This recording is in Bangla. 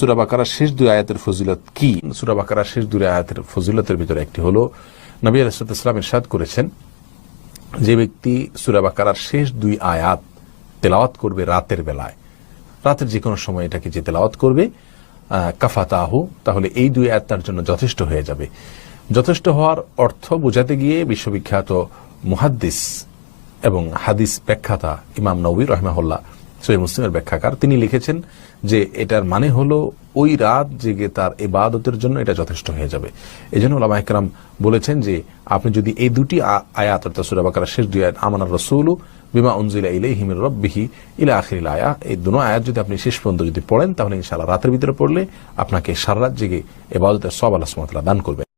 সূরা বাকারার শেষ দুই আয়াতের ফজিলত কি? সূরা বাকারার শেষ দুই আয়াতের ফজিলতের ভিতরে একটি হলো, নবী আলাইহিস সালাম ইরশাদ করেছেন, যে ব্যক্তি সূরা বাকারার শেষ দুই আয়াত তেলাওয়াত করবে রাতের বেলায়, রাতের যে কোনো সময় এটাকে যে তেলাওয়াত করবে, কাফাতাহু, তাহলে এই দুই আয়াত তার জন্য যথেষ্ট হয়ে যাবে। যথেষ্ট হওয়ার অর্থ বোঝাতে গিয়ে বিশ্ববিখ্যাত মুহাদ্দিস এবং হাদিস ব্যাখ্যাতা ইমাম নবী রাহিমাহুল্লাহ, সহিহ মুসলিমের ব্যাখ্যাকার, তিনি লিখেছেন যে এটার মানে হলো ওই রাত জেগে তার ইবাদতের জন্য এটা যথেষ্ট হয়ে যাবে। এই জন্য উলামায়ে কেরাম বলেছেন যে আপনি যদি এই দুটি আয়াত, অর্থাৎ সূরা বাকারার শেষ দুই আয়াত আমানার রাসূলু বিমা উনজিলা ইলাইহি মির রাব্বিহি ইলা আখিরিল আয়া, এই দুটো আয়াত যদি আপনি শেষ পর্যন্ত যদি পড়েন, তাহলে ইনশাআল্লাহ রাতের ভিতরে পড়লে আপনাকে সারা রাত জেগে ইবাদতের সওয়াব আল্লাহ সুবহানাহু ওয়া তাআলা দান করবেন।